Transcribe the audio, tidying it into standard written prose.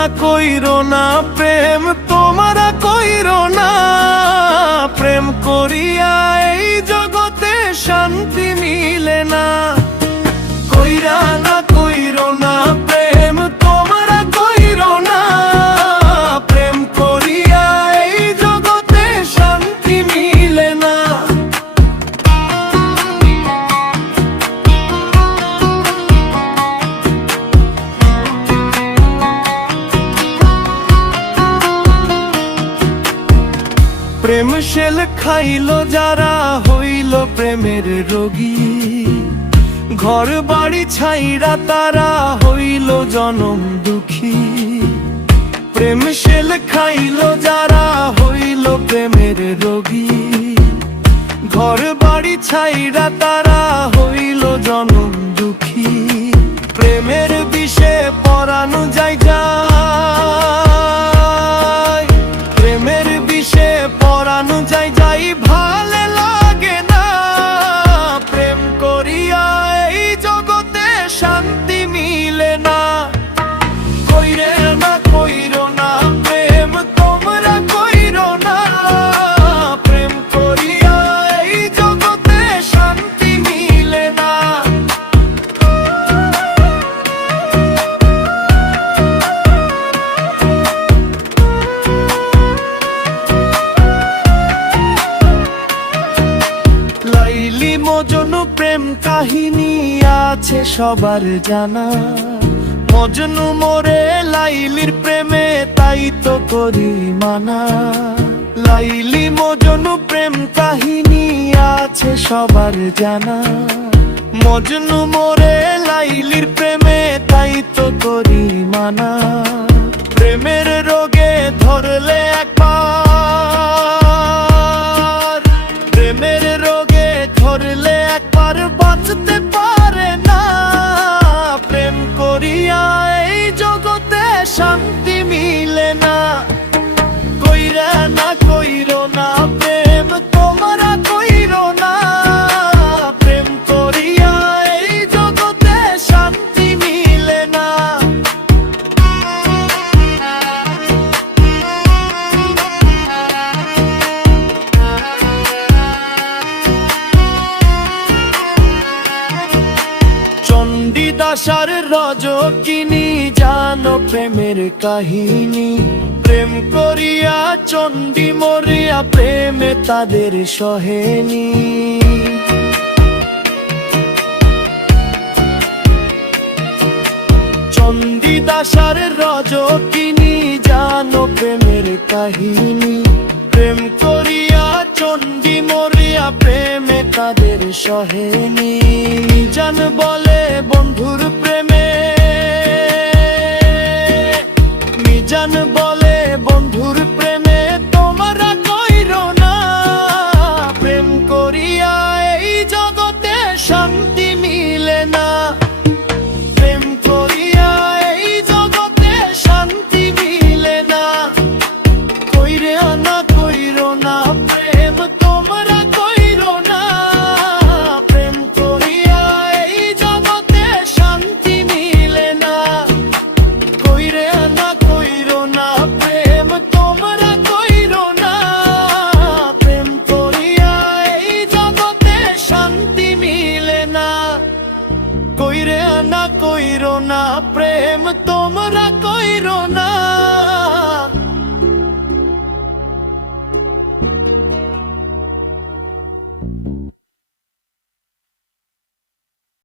না কইরো না প্রেম, তোমরা কইরো না প্রেম করিয়া এই জগতে শান্তি মিলে না। কইরা না কইরো না প্রেম, তোমরা কইরো না প্রেম করিয়া এই জগতে শান্তি মিলে না। প্রেম শেল খাইলো যারা হইল প্রেমের রোগী, ঘর বাড়ি ছাইরা তারা হইল জনম দুঃখী। প্রেম শেল খাইলো যারা হইল প্রেমের রোগী, ঘর বাড়ি ছাইরা তারা হইল জনম দুঃখী। প্রেমের বিষে পরানো যায় যায়, প্রেমের বিষে পরানো যায় যাই ভালে লাগে না। প্রেম করিয়া এই জগতে শান্তি মিলে না। কইরে না কইরো না প্রেম, তোমরা কইরো না প্রেম করিয়া এই জগতে শান্তি মিলে না। লাইলি মজনু প্রেম কাহিনী আছে সবার জানা, মজনু মোরে লাইলির প্রেমে তাই তো করি মানা। লাইলি মজনু প্রেম কাহিনী আছে সবার জানা, মজনু মোরে লাইলির প্রেমে তাই তো করি মানা। প্রেমের রোগে ধরলে একবার, প্রেমের রোগে ধরলে একবার বাঁচতে পারে না। প্রেম করিয়া এই জগতে শান্তি মিলে না। কইরা না কইরো না প্রেম, তোমরা কইরো না প্রেম করিয়া এই জগতে শান্তি মিলে না। চণ্ডীদাসার রজকিনী জানো প্রেমের কাহিনী, প্রেম করিয়া চণ্ডী মরিয়া প্রেমে তাদের সহেনি। চণ্ডীদাসার রজকিনী জানো প্রেমের কাহিনী, প্রেম করিয়া চণ্ডী মরিয়া প্রেমে তাদের সহেনি। জান বলে বন্ধুর প্রেমে, মিজান বলে বন্ধুর প্রেমে তোমরা কইরো না প্রেম করিয়া এই জগতে শান্তি মিলে না। প্রেম করিয়া এই জগতে শান্তি মিলে না। কইরে না কইরো না প্রেম, তোমরা কইরো না প্রেম করিয়া এই জগতে শান্তি মিলে না। কইরে না কইরো না প্রেম, তোমরা কইরো না প্রেম করিয়া এই জগতে শান্তি মিলে না। কইরে না কইরো না প্রেম,